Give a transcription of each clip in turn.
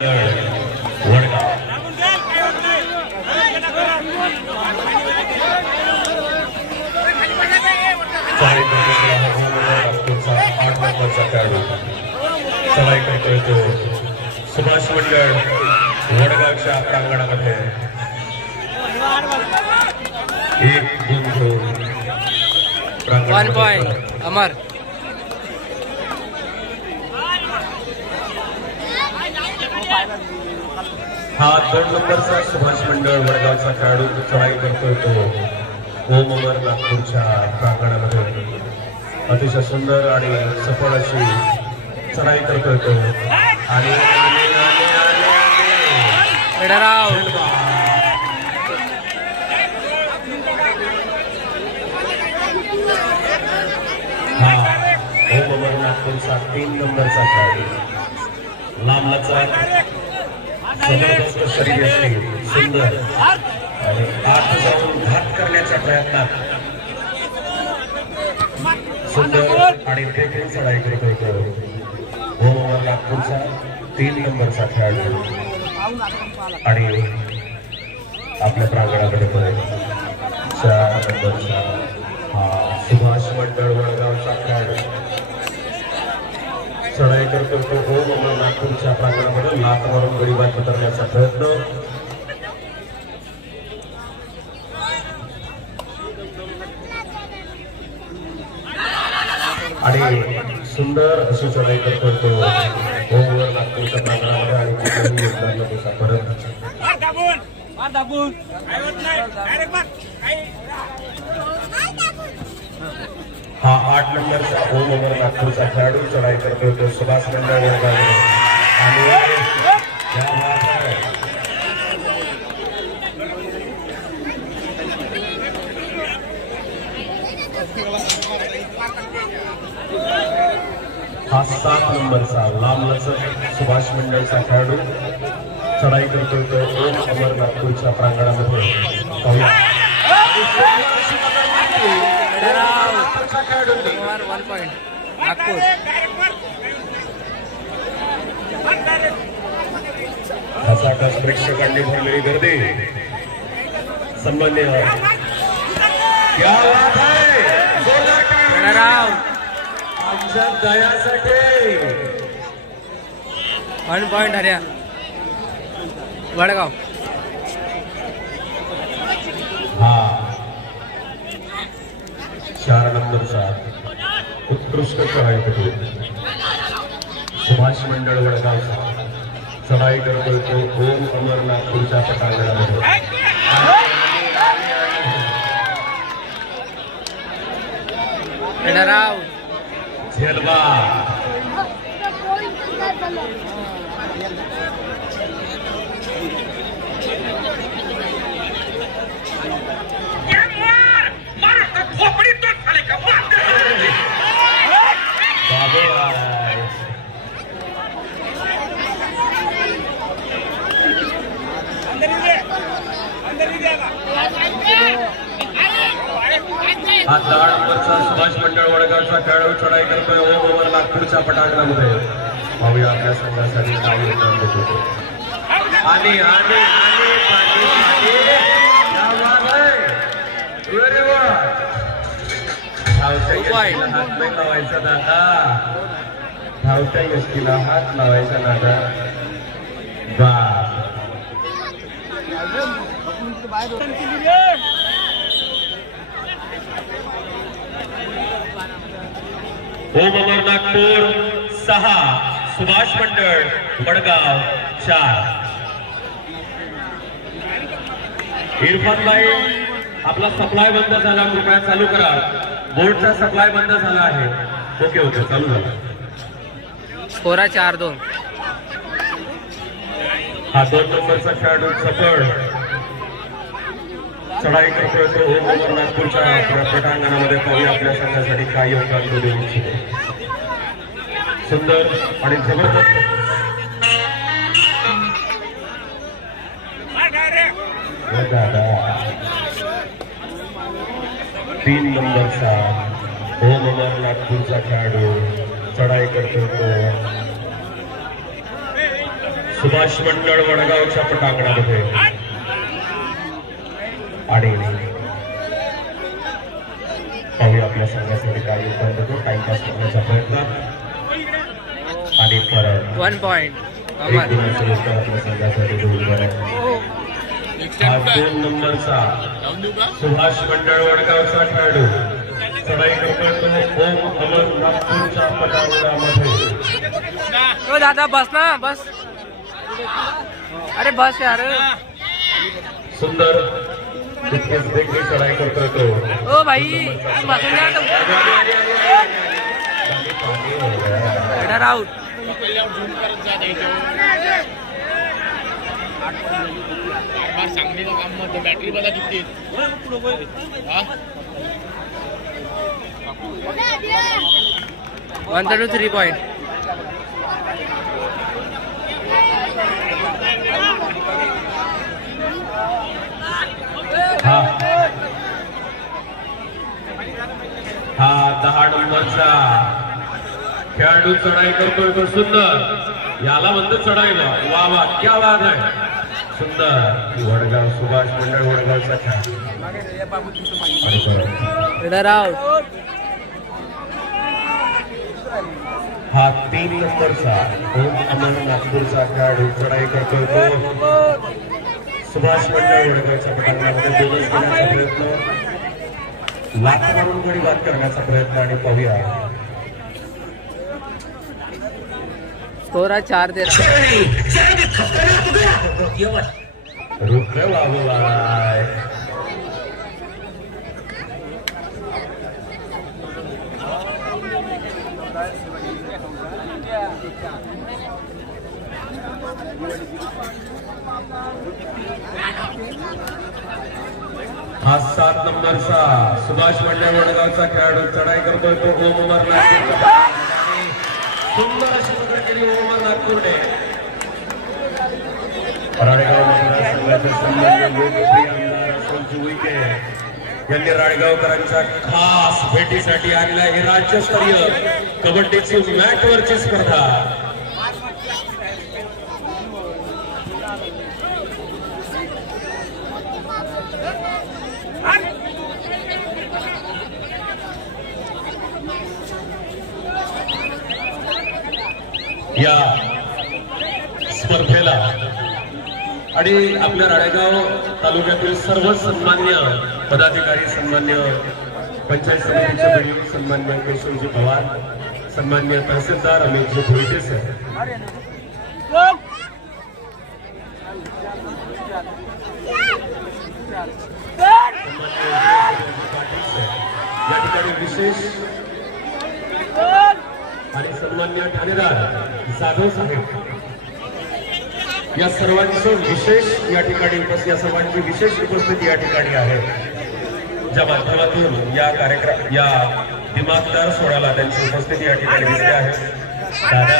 वडगाव चढाई करतोय तो सुभाष मंडळ वडगावच्या प्रांगणामध्ये एक गुण अमर हा 2 नंबरचा सुभाष मंडळ वडगावचा खेळाडू चढाई करतोय तो ओम अमर नागपूरच्या प्रांगणामध्ये अतिशय सुंदर आणि सफळ अशी चढाई करतोय तो आणि हा ओम अमर नागपूरचा 3 नंबरचा खेळाडू लांबलाचा जबरदस्त शरीर असते सुंदर आणि आत जाऊन घात करण्याच्या प्रयत्नात सुंदर आणि देखील चढाई करतोय तो ओम अमर नागपूरचा 3 नंबरचा खेळाडू आणि आपल्या प्रांगणाकडे 4 नंबरचा हा सुभाष मंडळ वडगावचा खेळाडू चढाई करतो तो ओम अमर नागपूरच्या प्रांगणामध्ये लात मारून गडी बाद करण्याचा प्रयत्न आणि सुंदर अशी चढाई करतो तो ओम अमर नागपूरच्या प्रांगणामध्ये आणि कुठेही योगदान त्याचा परत हा 8 नंबरचा ओम अमर नागपूरचा खेळाडू चढाई करतोय तो सुभाष मंडळ वडगाव आणि हा 7 नंबरचा लांबलचक सुभाष मंडळचा खेळाडू चढाई करतोय तो ओम अमर नागपूरच्या प्रांगणामध्ये प्रेक्षकांनी भरलेली गर्दी सन्मान्य आमच्या दयासाठी 1 पॉइंट हर्या वडगाव हा 4 नंबरचा उत्कृष्ट चढाई करतो सुभाष मंडळ वडगावचा चढाई करतोय तो ओम अमर नागपूरच्या पटांगणामध्ये झेलबा हा 10 नंबरचा सुभाष मंडळ वडगावचा खेळाडू चढाई करतोय ओम अमर नागपूरच्या पटांगणामध्ये पाहूया आपल्या संघासाठी काय योगदान देतो आणि हात नाही लावायचा दादा धावत्या यष्टीला हात लावायचा दादा बा ओम अमर नागपूर 6 सुभाष मंडळ वडगाव 4 इरफान भाई आपला सप्लाय बंद झाला कृपया चालू करा बोर्डचा सप्लाय बंद झाला आहे ओके चालू झाला स्कोरा 4-2 हा 2 नंबरचा खेळाडू सफळ चढाई करतोय तो ओम अमर नागपूरच्या पटांगणामध्ये पाहूया आपल्या संघासाठी काय योगदान देऊ इच्छितो सुंदर आणि जबरदस्त 3 नंबरचा ओम अमर नागपूरचा खेळाडू चढाई करतो तो सुभाष मंडळ वडगावच्या पटांगणामध्ये आणि पाहूया आपल्या संघासाठी काय योगदान देतो. टाइमपास करण्याचा प्रयत्न आणि परत 1 पॉइंट एक अमर. गुणाचं योगदान आपल्या संघासाठी जोडीदार आहे. हा 2 नंबरचा सुभाष मंडळ वडगावचा खेळाडू चढाई करतो ओम अमर नागपूरच्या पटांगणामध्ये. ओ दादा बस ना बस. अरे बस यार. सुंदर तितकेच देखील चढाई करतोय तो. ओ भाई बसून जा हेडर आउट. सांगलीचं काम मग बॅटरी बघा किती 1-3 पॉइंट. हा 10 नंबरचा खेळाडू चढाई करतोय तो सुंदर. याला म्हणतो चढाईला. वा वा क्या बात आहे. सुंदर वडगाव सुभाष मंडळ वडगावचा हेडर आउट. हा 3 नंबरचा ओम अमर नागपूरचा खेळाडू चढाई करतोय तो सुभाष मंडळ वडगावच्या पटांगणामध्ये बोनस घेण्याचा प्रयत्न, लाथ मारून गडी बाद करण्याचा प्रयत्न आणि पाहूया स्कोर 4-13. रुख वावलाय. हा 7 नंबरचा सुभाष मंडळ वडगावचा खेळाडू चढाई करतोय तो ओम अमर नागपूरचा. सुंदर अशी मदत केली ओम अमर नागपूरने. राळेगाव मतदारसंघाचे सन्माननीय लोकप्रिय आमदार अशोकजी उईके यांनी राळेगावकरांच्या खास भेटीसाठी आणल्या ही राज्यस्तरीय कबड्डीची मॅटवरची स्पर्धा. या स्पर्धेला आणि आपल्या राळेगाव तालुक्यातील सर्व सन्मान्य पदाधिकारी, सन्मान्य पंचायत समितीचे वडील, सन्मान्य केशवजी पवार, सन्मान्य तहसीलदार अमितजी भोईटे सर, या ठिकाणी विशेष आणि सन्मान्य ठाणेदार जाधव साहेब या सर्वांचं विशेष या ठिकाणी या सर्वांची विशेष उपस्थिती या ठिकाणी आहे. ज्या माध्यमातून या कार्यक्रम या दिमागदार सोहळ्याला त्यांची उपस्थिती या ठिकाणी दिसते आहे. दादा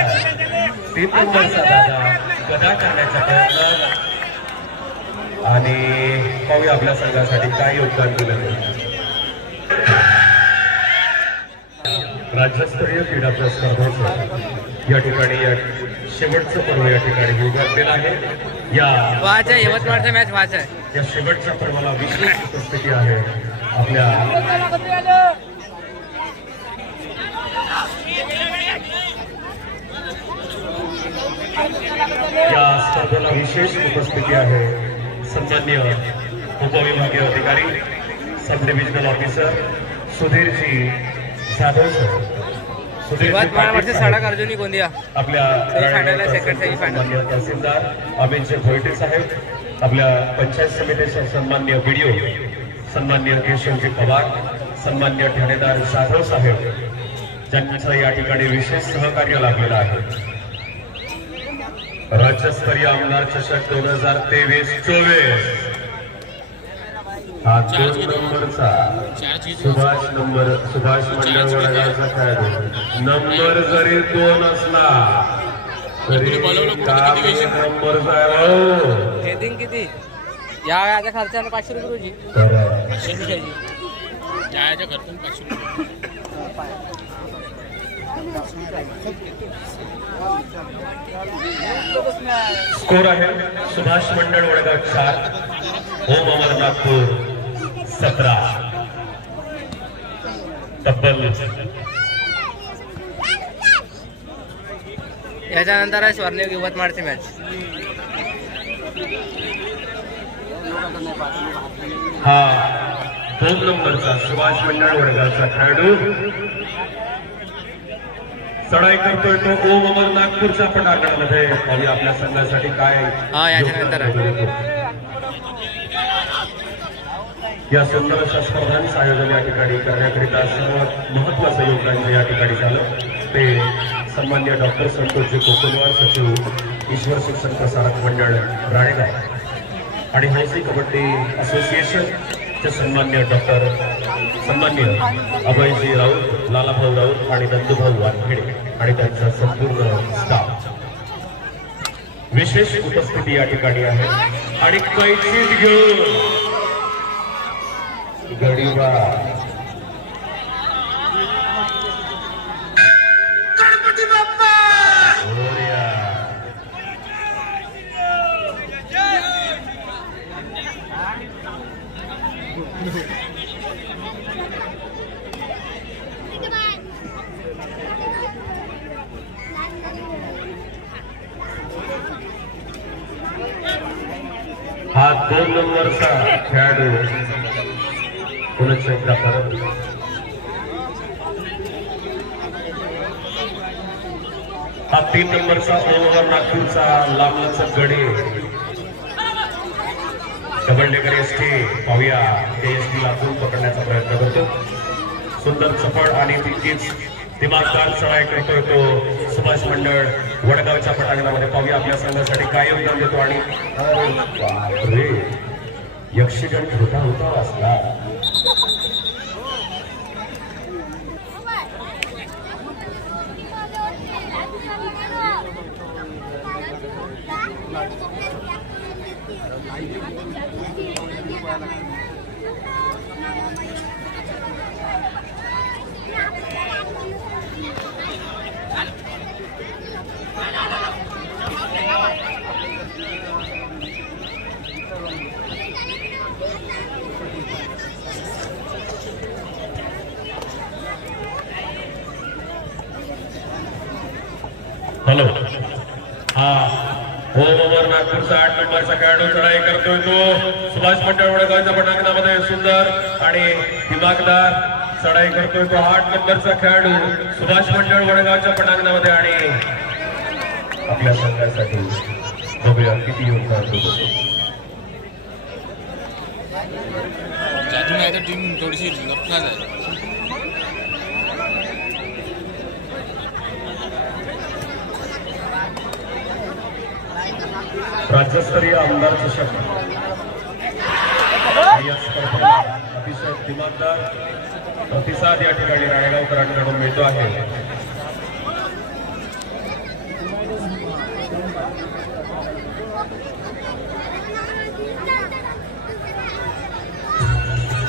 3 नंबरचा दादा गदा करण्याचा प्रयत्न आणि पाहूया आपल्या संघासाठी काय योगदान दिलं. राज्यस्तरीय क्रीडा स्पर्धेचं या ठिकाणी शेवटचं पर्व या ठिकाणी उद्घाटलेलं आहे. वाच आहे यवतमाळचा मॅच वाच आहे. या शेवटच्या पर्वाला विशेष उपस्थिती आहे आपल्या या स्पर्धेला विशेष उपस्थिती आहे सन्मान्य उपविभागीय अधिकारी, सब डिव्हिजनल ऑफिसर सुधीरजी जाधव सर, यवतमाळवरचे सडक अर्जुनी गोंदिया आपल्या सेकंड सेमीफायनल तहसीलदार अमितजी भोईटे साहेब, आपल्या पंचायत समितीचे सन्मान्य बीडीओ सन्मान्य केशवजी पवार, सन्मान्य ठाणेदार जाधव साहेब ज्यांचं या ठिकाणी विशेष सहकार्य लाभलेलं आहे. राज्यस्तरीय आमदार चषक 2023-24 हा 2 नंबरचा सुभाष मंडळ वडगावचा खेळाडू. नंबर जरी 2 असला तरी नंबर आहे. हेडिंग किती याच्या खर्चाने 500 रुपये रोजी. जायच्या खर्चाने 500 रुपये. स्कोर आहे सुभाष मंडळ वडगाव 4 ओम अमर नागपूर 17. तब्बल याच्यानंतर आहे स्वर्णयुग यवतमाळची मॅच. हा 2 नंबरचा सुभाष मंडळ वडगावचा खेळाडू चढाई करतोय तो ओम अमर नागपूरच्या पटांगणामध्ये. पाहूया आपल्या संघासाठी काय हा, याच्यानंतर आहे. या सुंदर अशा स्पर्धांचं आयोजन या ठिकाणी करण्याकरिता सर्वात महत्वाचं योगदान या ठिकाणी झालं ते सन्मान्य डॉक्टर संतोषजी कोकुलवार, सचिव ईश्वर शिक्षण प्रसारक मंडळ राणेगाव आणि हौसी कबड्डी असोसिएशनचे सन्मान्य अभयजी राऊत, लालाभाऊ राऊत आणि नंदूभाऊ वानखेडे आणि त्यांचा संपूर्ण स्टाफ. विशेष उपस्थिती या ठिकाणी आहे आणि कैचीत घेऊन गडीबा गणपती बाप्पा मोरया. हा 2 नंबरचा खेळाडू पुण्याचा एकदा परत हा 3 नंबरचा ओव्हर नागपूरचा लांबचा गडे डबलडेकर एसटी. पाहूया ते एसटी लागून पकडण्याचा प्रयत्न करतो. सुंदर चपळ आणि तितकीच दिमागदार चढाई करतोय तो सुभाष मंडळ वडगावच्या पटांगणामध्ये. पाहूया आपल्या संघासाठी काय योगदान देतो आणि अरे बापरे यक्षगण होता होता असला. हॅलो. हा ओम अमर नागपूरचा 8 नंबरचा खेळाडू चढाई करतोय तो सुभाष मंडळ वडगावच्या पटांगणामध्ये. सुंदर आणि दिमागदार चढाई करतोय तो 8 नंबरचा खेळाडू सुभाष मंडळ वडगावच्या पटांगणामध्ये आणि आपल्या संघासाठी बघूया किती योगदान देतो. टीम थोडीशी लपणार आहे. राज्यस्तरीय आमदार चषक या स्पर्धेला अतिशय दिमागदार प्रतिसाद या ठिकाणी राणेगावकरांकडून मिळतो आहे.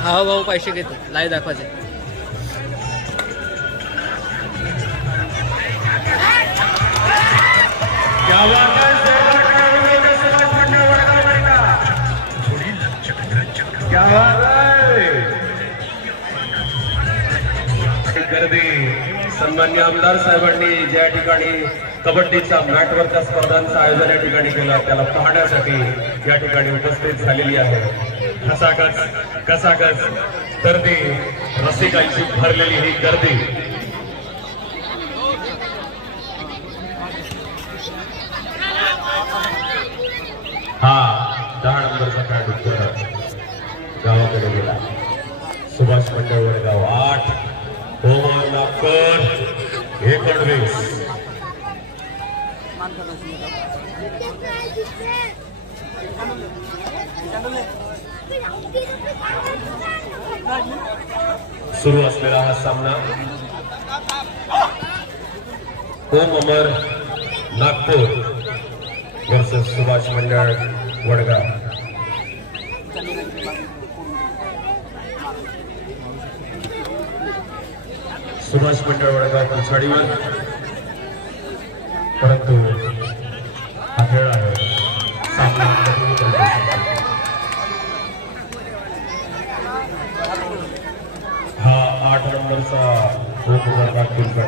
हा भाऊ पैसे घेतो लाईव्ह दाखवायचे. गर्दी सन्मान्य आमदार साहेबांनी ज्या ठिकाणी कबड्डीच्या मॅटवरच्या स्पर्धांचं आयोजन या ठिकाणी केलं त्याला पाहण्यासाठी या ठिकाणी उपस्थित झालेली आहे. कसाकस गर्दी, रसिकांची भरलेली ही गर्दी. हा 10 नंबरचा खेळाडू गावाकडे गेला. सुभाष मंडळ वडगाव 8 ओम नागपूर 19. सुरू असलेला हा सामना ओम अमर नागपूर वर्सेस सुभाष मंडळ वडगाव. सुभाष मंडळ वडगाव कुचाडीवर, परंतु हा खेळ आहे सामना कठीण परिस्थितीत. हा 8 नंबरचा गोकुळचा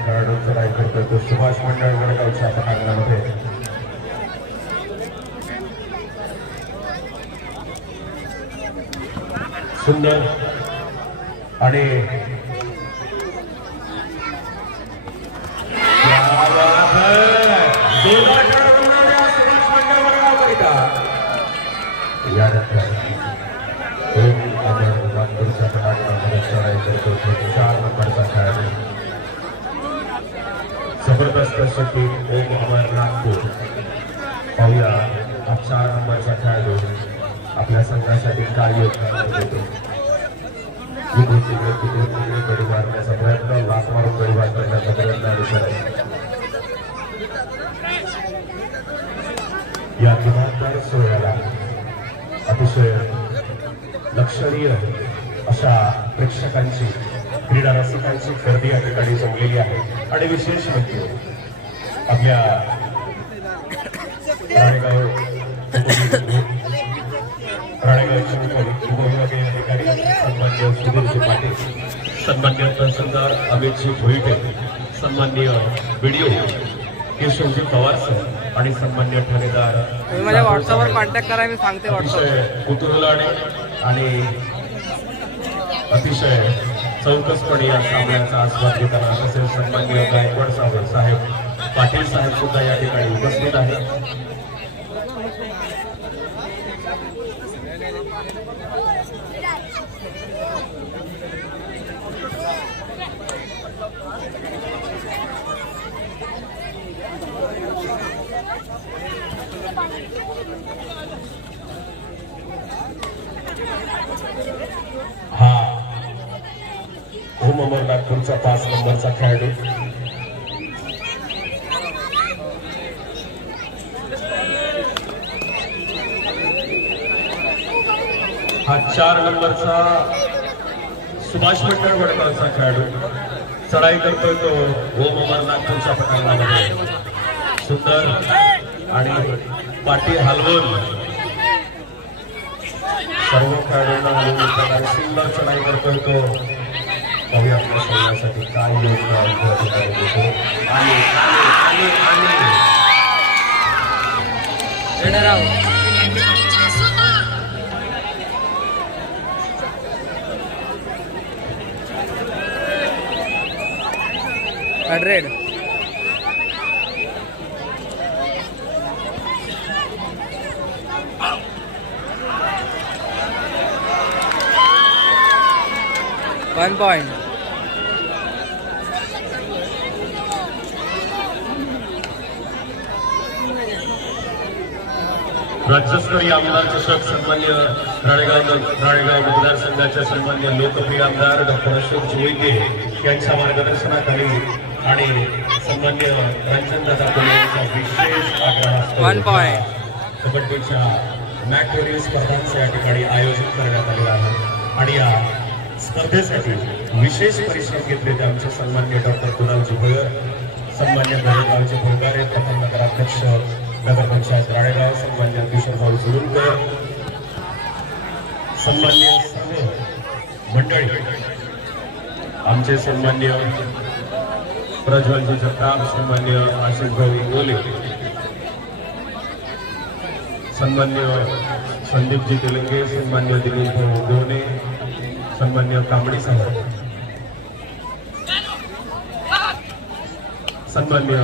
खेळाडू चढाई करतोय तो सुभाष मंडळ वडगावच्या पटांगणामध्ये. सुंदर आणि जबरदस्त शक्ती ओम अमर नागपूर. पाहूया हा 4 नंबरचा खेळाडू आपल्या संघासाठी काय योगदान देतो. तिकडे गडी मारण्याचा प्रयत्न, लाच मारून गडी बाद करण्याचा प्रयत्न आणि या दिवाळीदार सोहळ्याला अतिशय लक्षणीय अशा प्रेक्षकांची, क्रीडा रसिकांची गर्दी या ठिकाणी जमलेली आहे. आणि विशेष म्हणजे आपल्या राणेगावचे उपविभागीय अधिकारी सन्मान्य सुधीरजी पाटील, सन्मान्य तहसीलदार अमितजी भोईटे, सन्मान्य बीडीओ केशवजी पवार सर आणि सन्मान्य ठाणेदार. माझ्या व्हॉट्सअपवर कॉन्टॅक्ट करा, मी सांगते. अतिशय कुतूहलाने आणि अतिशय चौकसपणे या सामन्याचा आस्वाद घेताना तसेच सन्माननीय गायकवाड साहेब पाटील साहेब सुद्धा या ठिकाणी उपस्थित आहेत. हा ओम अमर नागपूरचा 5 नंबरचा खेळाडू. हा 4 नंबरचा सुभाष मंडळ वडगावचा खेळाडू चढाई करतोय तो ओम अमर नागपूरच्या पटांगणामध्ये. सुंदर आणि पाठी हलवून सर्व खेळाडूंना हलवून प्रकारे सुंदर चढाई करतोय तो. कवी आपल्या सैन्यासाठी काय योगदान देतो. आणि रेड 1 point. राज्यस्तरीय आमदार चषक सन्मान्य राळेगाव मतदारसंघाचे सन्मान्य लोकप्रिय आमदार डॉक्टर अशोक जोईते यांच्या मार्गदर्शनाखाली आणि सन्मान्य रंजनदादा कोले यांचा विशेष आग्रह 1 point. कबड्डीच्या मॅट स्पर्धांचे या ठिकाणी आयोजित करण्यात आले आहे. आणि या स्पर्धेसाठी विशेष परिश्रम घेतलेले आमचे सन्मान्य डॉक्टर कुणालजी भोयर, सन्मान्य गणेशरावजी भोंगारे, प्रथम नगराध्यक्ष नगरपंचायत राळेगाव, सन्मान्य किशोरभाऊ सुरुलकर, सन्मान्य सर्व मंडळी, आमचे सन्मान्य प्रज्वलजी जगताप, सन्मान्य आशिषभाऊ इंगोले, सन्मान्य संदीपजी तेलंगे, सन्मान्य दिलीप भाऊ गोने, सन्मान्य कांबडी साहेब, सन्मान्य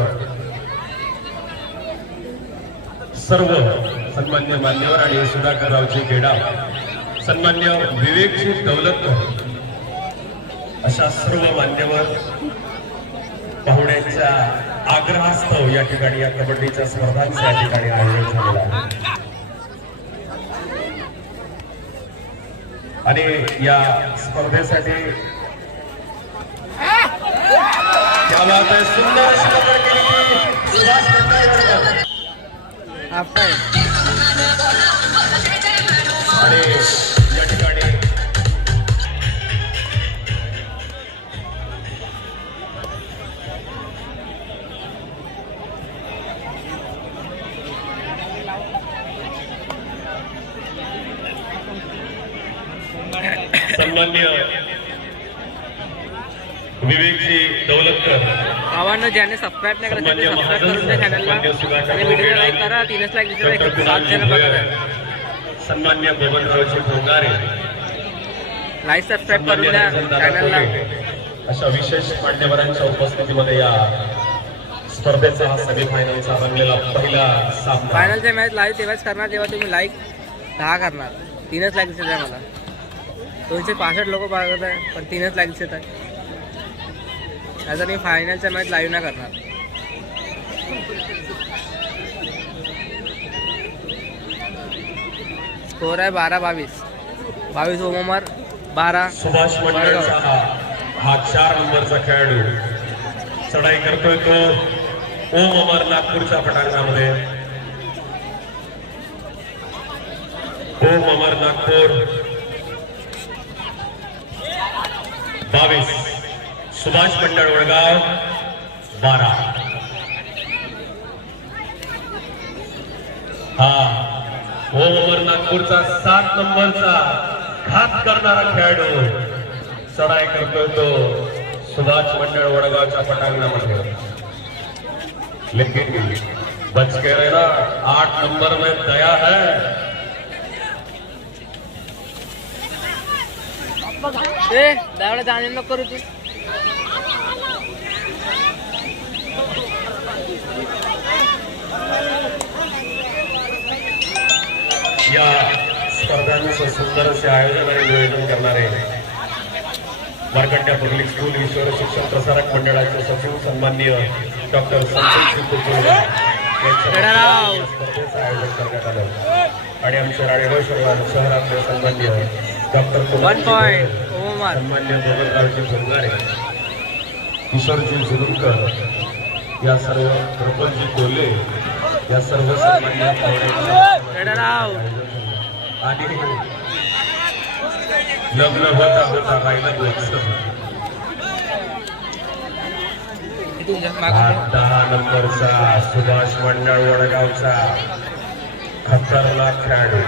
सर्व सन्मान्य मान्यवर आणि सुधाकररावजी गेडा, सन्मान्य विवेकजी दौलतकर, अशा सर्व मान्यवर पाहुण्यांच्या आग्रहास्तव या ठिकाणी या कबड्डीच्या स्पर्धांचे या ठिकाणी आयोजन झालेलं आहे. आणि या स्पर्धेसाठी क्या बात है, सुंदर अशी कबड्डी केली सुभाष मंडळ आणि या ठिकाणी सन्मान्य विवेकजी दौलतकर, भावांनो ज्याने सबस्क्राईब नाही करत त्यांनी सबस्क्राईब करून द्या चॅनलला आणि व्हिडिओला लाईक करा. 3च लाईक दिसत आहे, 7 जण बघत आहे. सन्मान्य बबनरावजी भोंगारे, लाईक सबस्क्राईब करून द्या चॅनलला. अशा विशेष मान्यवरांच्या उपस्थितीमध्ये या स्पर्धेचा हा सेमीफायनलचा रंगलेला पहिला सामना. फायनलच्या मॅच लाईव्ह तेव्हाच करणार जेव्हा तुम्ही लाईक 10 करणार. 3च लाईक दिसत आहे मला. 265 लोक बघत आहे पण 3च लाईक दिसत आहे. आता मी फायनलच्या मॅच लाईव्ह नाही करणार. स्कोर आहे 12-22. 22 ओमर 12 सुभाष मंडळचा हा 4 नंबरचा खेळाडू चढाई करतोय तो ओम अमर नागपूरच्या पटांगणामध्ये. ओम अमर नागपूर 22, सुभाष मंडळ वडगाव 12. हा ओम अमर नागपूरचा 7 नंबरचा घात करणारा खेळाडू चढाई करतोय तो सुभाष मंडळ वडगावच्या पटांगणामध्ये. लेकिन बच के रहना, 8 नंबर में दया है. दावडा जाणे नको करू तू. या स्पर्धांचं सुंदर असे आयोजन आणि नियोजन करणारे मार्कंड्या पब्लिक स्कूल ईश्वर शिक्षण प्रसारक मंडळाचे सचिव सन्माननीय डॉक्टर संतोष स्पर्धेचं आयोजन करण्यात आलं. आणि आमचे राळेगाव शहरातले सन्माननीय डॉक्टर सन्मान्य बबनरावजी भोंगारे, किशोरजी जुलुमकर, या सर्व प्रफुल्लजी कोल्हे, या सर्व सन्मान्य आणि लग्न होता होता राहिला 10 नंबरचा सुभाष मंडळ वडगावचा खतरनाक खेळाडू.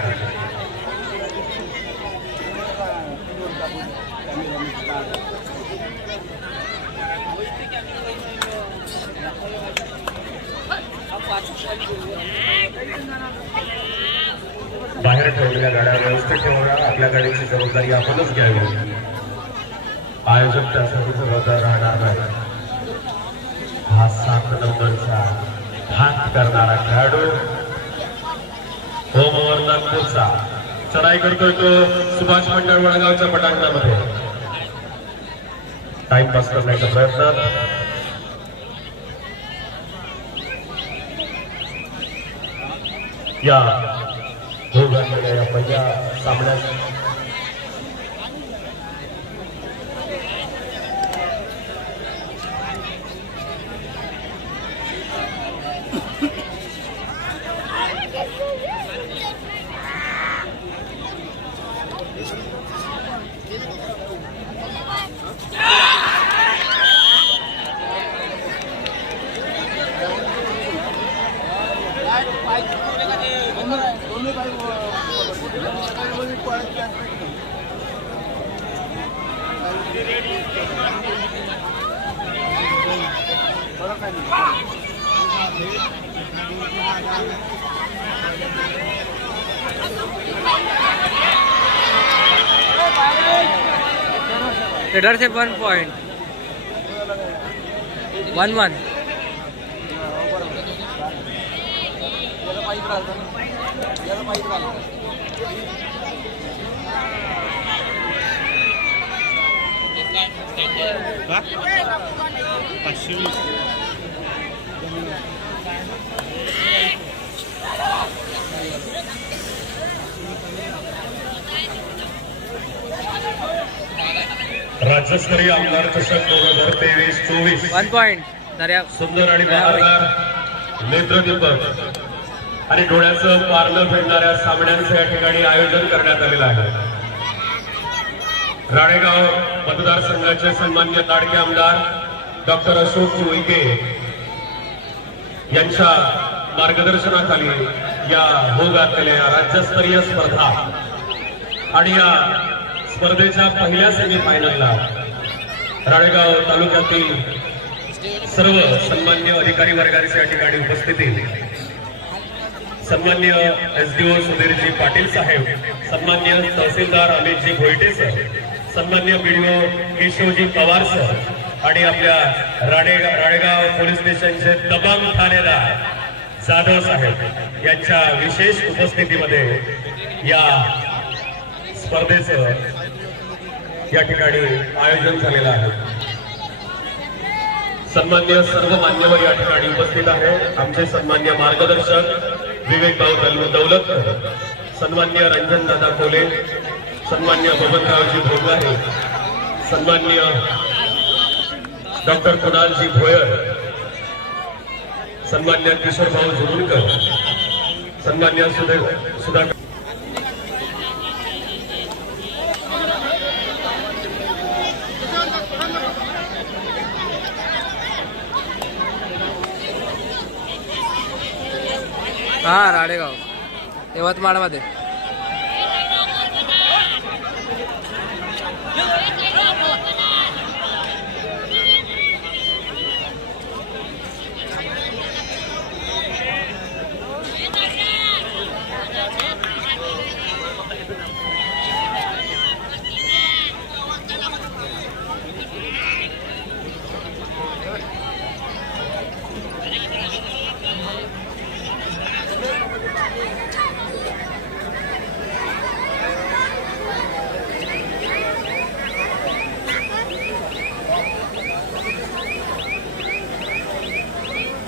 बाहेर ठेवलेल्या गाड्या व्यवस्थित ठेवणार. आपल्या गाडीची जबाबदारी आपणच घ्यावी. आयोजक त्यासाठी जबाबदार राहणार नाही. हा 7 नंबरचा घात करणारा खेळाडू ओम अमर नागपूरचा चढाई करतोय तो सुभाष मंडळ वडगावच्या पटांगणामध्ये. टाइमपास करण्याचा प्रयत्न. या हो घातलेल्या या पहिल्या सामन्यात रेडर से 1 पॉइंट 1-1. राज्यस्तरीय आमदार चषक 2023-24 1 पॉइंट. दर्या सुंदर आणि बहारदार नेत्रदीपक आणि डोळ्याचं पारलं फेडणाऱ्या सामन्यांचं या ठिकाणी आयोजन करण्यात आलेलं आहे. राळेगाव मतदारसंघाचे सन्मान्य लाडके आमदार डॉक्टर अशोक उईके यांच्या मार्गदर्शनाखाली या हो घातलेल्या राज्यस्तरीय स्पर्धा आणि या स्पर्धेच्या पहिल्या सेमीफायनलला राळेगाव तालुक्यातील सर्व सन्मान्य अधिकारी वर्गाची या ठिकाणी उपस्थिती, सन्मान्य SDO सुधीरजी पाटील साहेब, सन्मान्य तहसीलदार अमितजी भोईटे सर, सन्मान्य BDO केशवजी पवार सर आणि आपल्या राळेगाव पोलीस स्टेशनचे दबंग ठाणेदार जाधव साहेब यांच्या विशेष उपस्थितीमध्ये या स्पर्धेचं या ठिकाणी आयोजन झालेलं आहे. सन्मान्य सर्व मान्यवर या ठिकाणी उपस्थित आहे. आमचे सन्मान्य मार्गदर्शक विवेक भाऊ दौलतकर, सन्मान्य रंजन दादा कोले, सन्मान्य बबनरावजी भोगारे, सन्मान्य डॉक्टर कुणालजी भोयर, सन्मान्य किशोर भाऊ जुरुलकर, सन्मान्य सुधाकर हा राळेगाव यवतमाळमध्ये.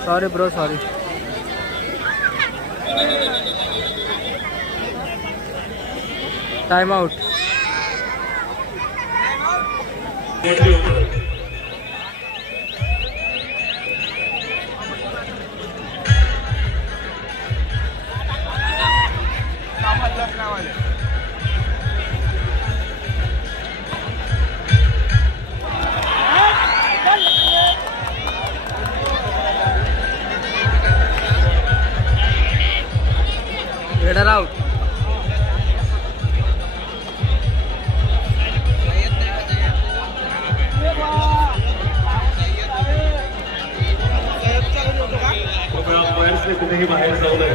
Sorry bro, sorry. Time out. Header out. कृपया कुठेही बाहेर जाऊ नये.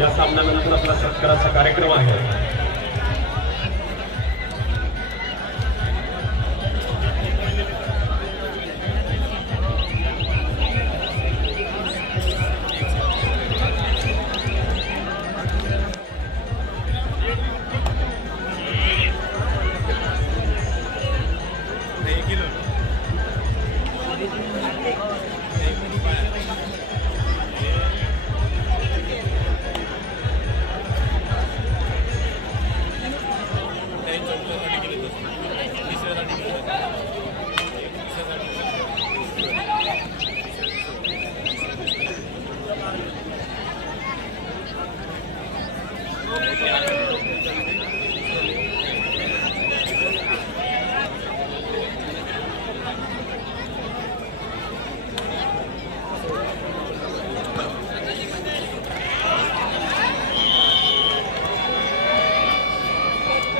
या सामन्यानंतर आपला सत्काराचा कार्यक्रम आहे.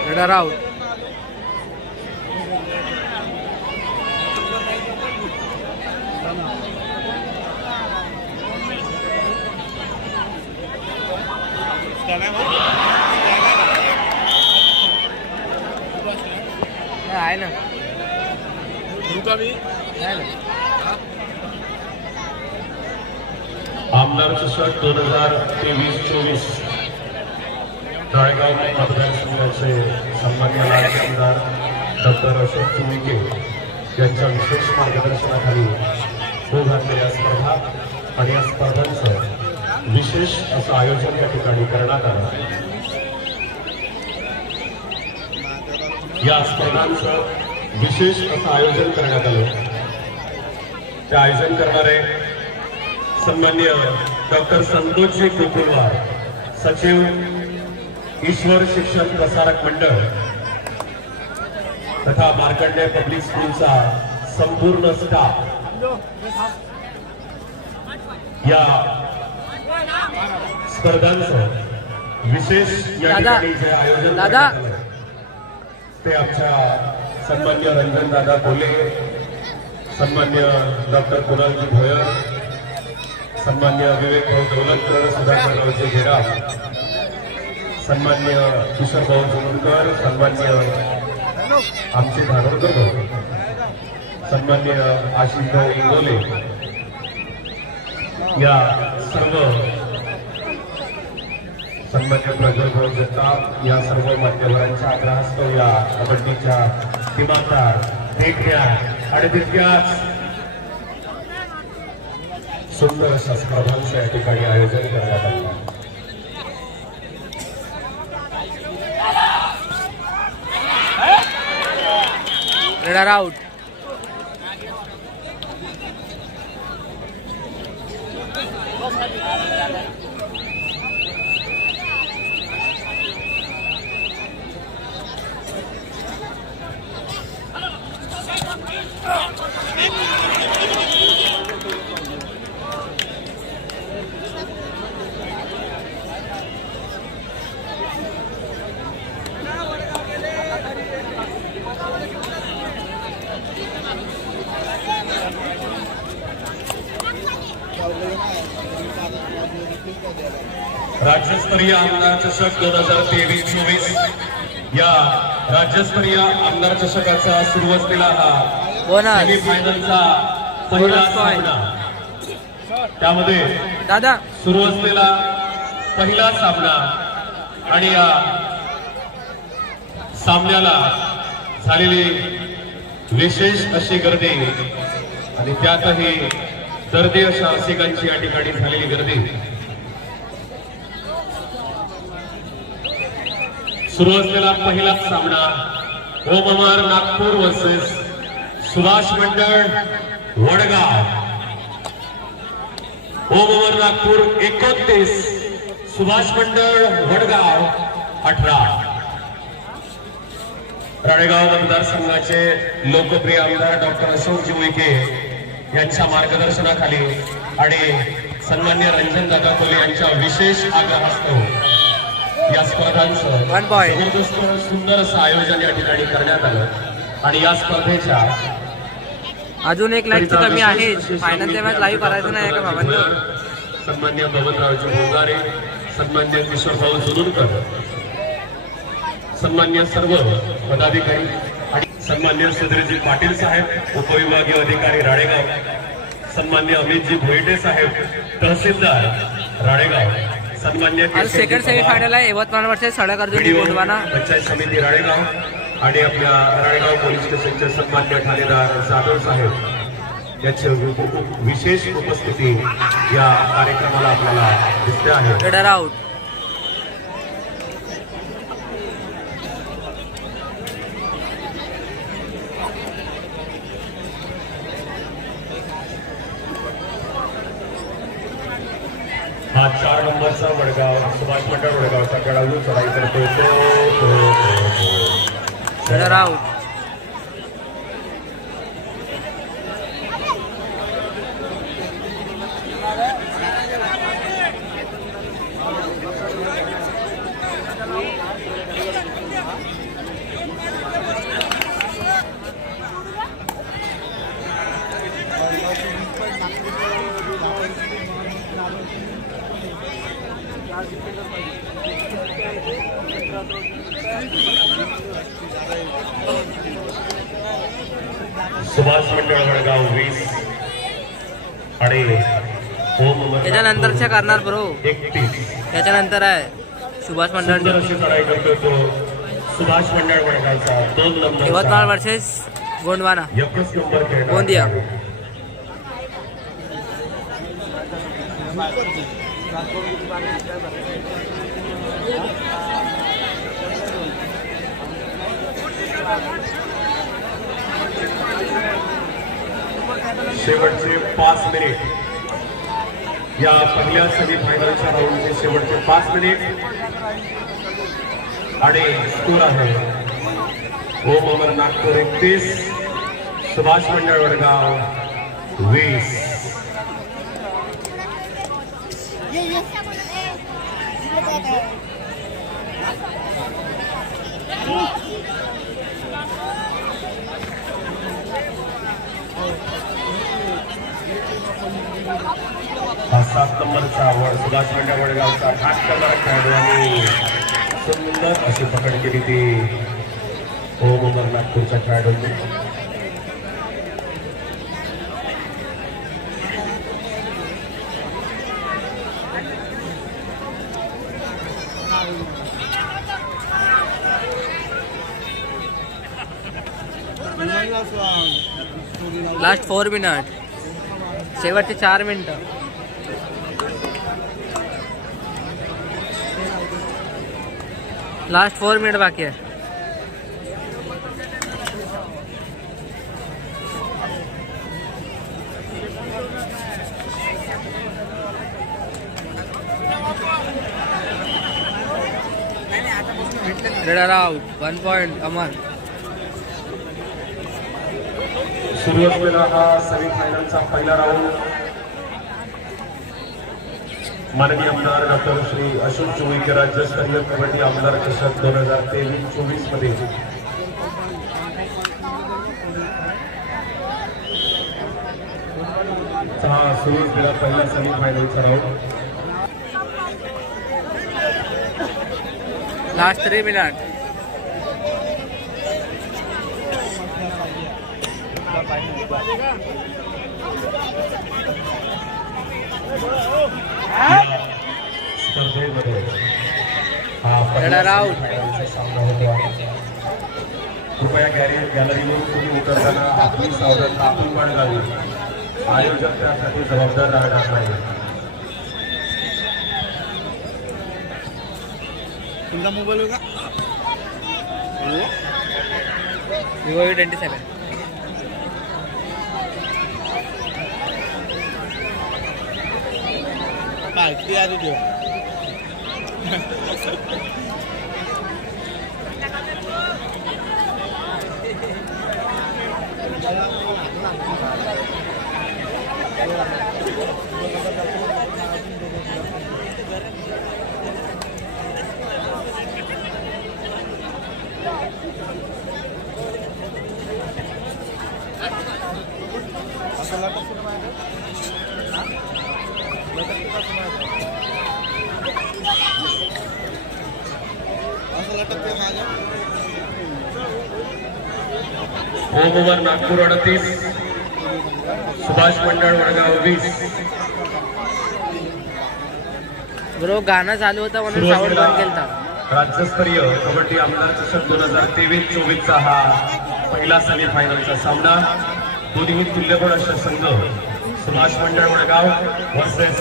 Header out. आहे ना. आमदार चषक 2023-24 राळेगाव मतदारसंघाचे सन्मान्य आमदार डॉक्टर अशोक चुमिके यांच्या विशेष मार्गदर्शनाखाली होत घातलेल्या स्पर्धा आणि या स्पर्धांचं विशेष असं आयोजन या ठिकाणी करण्यात आलं. या स्पर्धांचं विशेष असं आयोजन करण्यात आलं. ते आयोजन करणारे सन्मान्य डॉक्टर संतोषजी कुकुलवार, सचिव ईश्वर शिक्षण प्रसारक मंडळ तथा मार्कंडेय पब्लिक स्कूलचा संपूर्ण स्टाफ या स्पर्धांचं विशेष या ठिकाणी जे आयोजन करण्यात आलं ते आमच्या सन्मान्य रंजनदादा कोले, सन्मान्य डॉक्टर कुणालजी भोयर, सन्मान्य विवेक भाऊ दौलतकर, सुधाकररावजी घेरा, सन्मान्य किशोरभाऊ जुमकर, सन्मान्य आमचे धानोरकर भाऊ, सन्मान्य आशिषभाऊ इंगोले, या सर्व सन्मान्य प्रज्वलभाऊ जगताप, या सर्व मान्यवरांच्या आग्रहास्तव या कबड्डीच्या दिमागदार, देखण्या आणि तितक्याच सुंदर अशा स्पर्धांचं या ठिकाणी आयोजन करण्यात आलं. Raider out. राज्यस्तरीय आमदार चषक 2023-24 या राज्यस्तरीय आमदार चषकाचा सुरू असलेला हा बोनस सेमीफायनलचा पहिला बोनस पॉइंट. सामना, त्यामध्ये दादा सुरू असलेला पहिला सामना आणि या सामन्याला झालेली विशेष अशी गर्दी आणि त्यातही दर्दी अशा रसिकांची या ठिकाणी झालेली गर्दी. सुरू असलेला पहिलाच सामना ओम अमर नागपूर वर्सेस सुभाष मंडळ वडगाव. ओम अमर नागपूर 29, सुभाष मंडळ वडगाव 18. राळेगाव मतदारसंघाचे लोकप्रिय आमदार डॉक्टर अशोकजी उईके यांच्या मार्गदर्शनाखाली आणि सन्मान्य रंजनदादा कोले यांच्या विशेष आग्रहास्तव या स्पर्धांचं 1 point. जबरदस्त सुंदर असं आयोजन या ठिकाणी करण्यात आलं आणि या स्पर्धेच्या अजून एक लाईटची कमी आहे. फायनलच्या मॅच लाईव्ह करायचं नाही का बाबांना? सन्मान्य बबनरावजी भोंगारे, सन्मान्य किशोरभाऊ जुलूरकर, सन्मान्य सर्व पदाधिकारी आणि सन्मान्य सुधीरजी पाटील साहेब, उपविभागीय अधिकारी राळेगाव, सन्मान्य अमितजी भोईटे साहेब, तहसीलदार राळेगाव, सन्मान्य आज सेकंड सेमीफायनल आहे यवतमाळ वर्सेस सडक अर्जुनी गोंडवाना. पंचायत समिती राळेगाव आणि आपल्या राळेगाव पोलीस स्टेशनचे सन्मान्य ठाणेदार जाधव साहेब याची विशेष उपस्थिती या कार्यक्रमाला आपल्याला दिसते आहे. Raider out. हा 4 नंबरचा वडगाव सुभाष मंडळ वडगावचा खेळाडू चढाई करतोय तो. Raider out. सुभाष मंडळ वडगाव 20 आणि ओम अमर त्याच्यानंतरच्या करणार ब्रो. 31. त्याच्यानंतर आहे सुभाष मंडळ सुंदर अशी चढाई करतोय तो सुभाष मंडळ वडगावचा 2 number Yavatmal versus Gondwana 21 number खेळणारा गोंदिया. शेवटचे 5 मिनिट या पहिल्या सेमीफायनलच्या राऊंडचे शेवटचे 5 मिनिट आणि स्कोर आहे ओम अमर नागपूर 31, सुभाष मंडळ वडगाव 20. हा 7 नंबरचा सुभाष मंडळ वडगावचा नाट्यकार खेळाडू आणि सुंदर अशी पकड केली ती ओम अमर नागपूरच्या खेळाडूंनी. लास्ट 4 मिनिट, शेवटचे 4 मिनिटं. लास्ट 4 मिनिट बाकी आहे. रेडर आउट, 1 पॉइंट अमर. सुरू असलेला हा सेमीफायनलचा पहिला राऊंड माननीय आमदार डॉक्टर श्री अशोक चोळीकर राज्यस्तरीय कबड्डी आमदार चषक 2023-24 मध्ये हा सुरू असलेला पहिला सेमीफायनलचा राऊंड. Last 3 minute. स्पर्धेमध्ये हा Runner out. फायनलचा सामना होतो आहे. कृपया गॅलरीवरून तुम्ही उतरताना आपली सावधान आपण बाळगावी. आयोजक त्यासाठी जबाबदार राहणार नाही. तुमचा मोबाईल होगा Vivo V27. किती आधी देऊ ओम अमर नागपूर 38, सुभाष मंडळ वडगाव 20. ब्रो गाणं चालू होतं म्हणून साऊंड बंद केलता. राज्यस्तरीय कबड्डी आमदार चषक 2023-24 चा हा पहिला सेमीफायनलचा सामना. दोन्ही तुल्यबळ अशा संघ सुभाष मंडळ वडगाव वर्सेस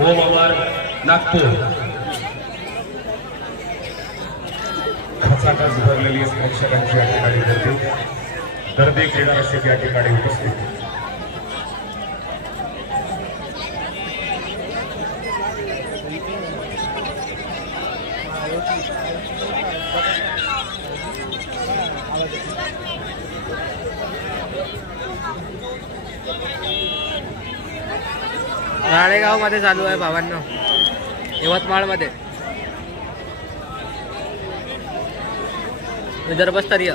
ओम अमर नागपूर. खचाखच भरलेली प्रेक्षकांची या ठिकाणी गर्दी क्रीडा रसिक या ठिकाणी उपस्थित. राळेगाव मध्ये चालू आहे भावांनो, यवतमाळ मध्ये विदर्भस्तरीय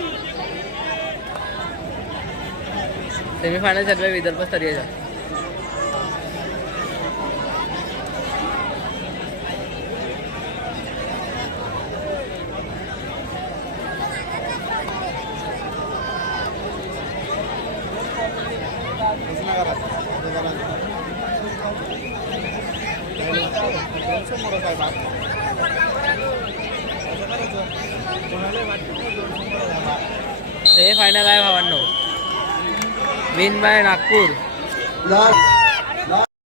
सेमीफायनल सर्व विदर्भस्तरीय. सेमीफायनल आहे भावांनो, विन बाय नागपूर.